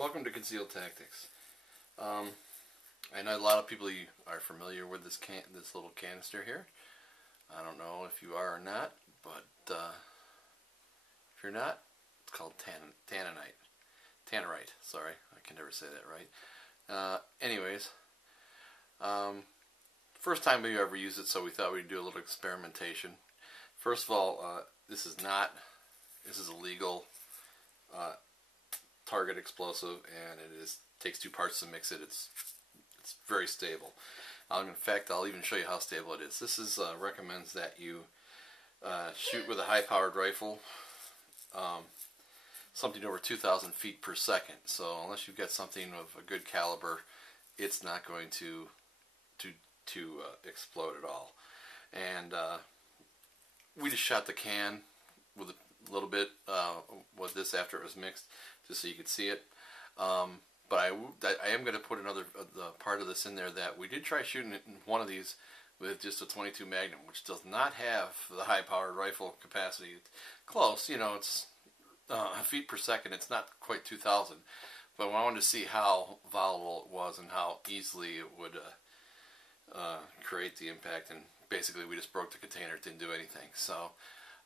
Welcome to Concealed Tactics. I know a lot of people are familiar with this little canister here. I don't know if you are or not, but if you're not, it's called Tannerite. Sorry, I can never say that right. First time we ever used it, so we thought we'd do a little experimentation. First of all, this is a legal target explosive, and it takes two parts to mix it. It's very stable. In fact, I'll even show you how stable it is. This recommends that you shoot with a high-powered rifle, something over 2,000 feet per second. So unless you've got something of a good caliber, it's not going to explode at all. And we just shot the can with a little bit with this after it was mixed, just so you could see it. But I am going to put another part of this in there that we did try shooting it in one of these with just a 22 Magnum, which does not have the high-powered rifle capacity. It's close, you know, it's feet per second. It's not quite 2,000, but I wanted to see how volatile it was and how easily it would create the impact. And basically, we just broke the container. It didn't do anything. So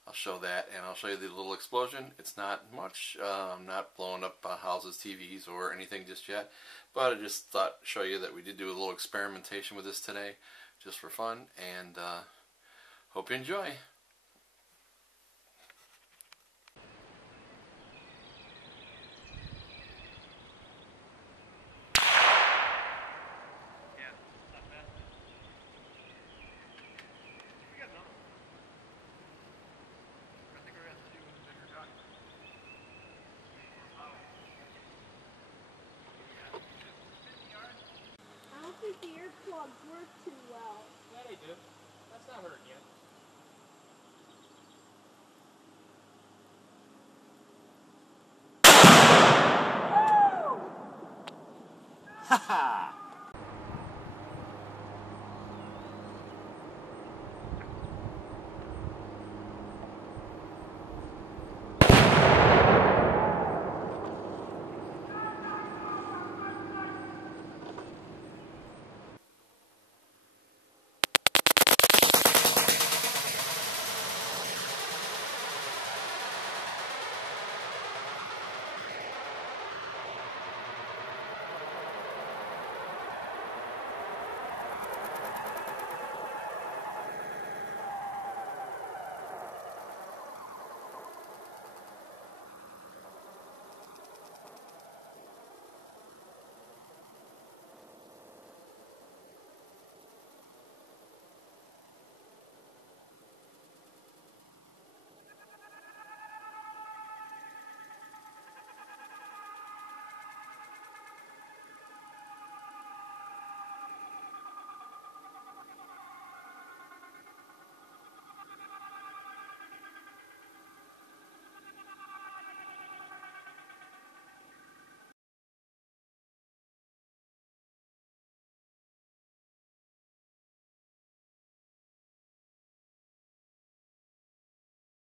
I'll show that, and I'll show you the little explosion. It's not much. I'm not blowing up houses, TVs, or anything just yet. But I just thought show you that we did do a little experimentation with this today, just for fun, and hope you enjoy.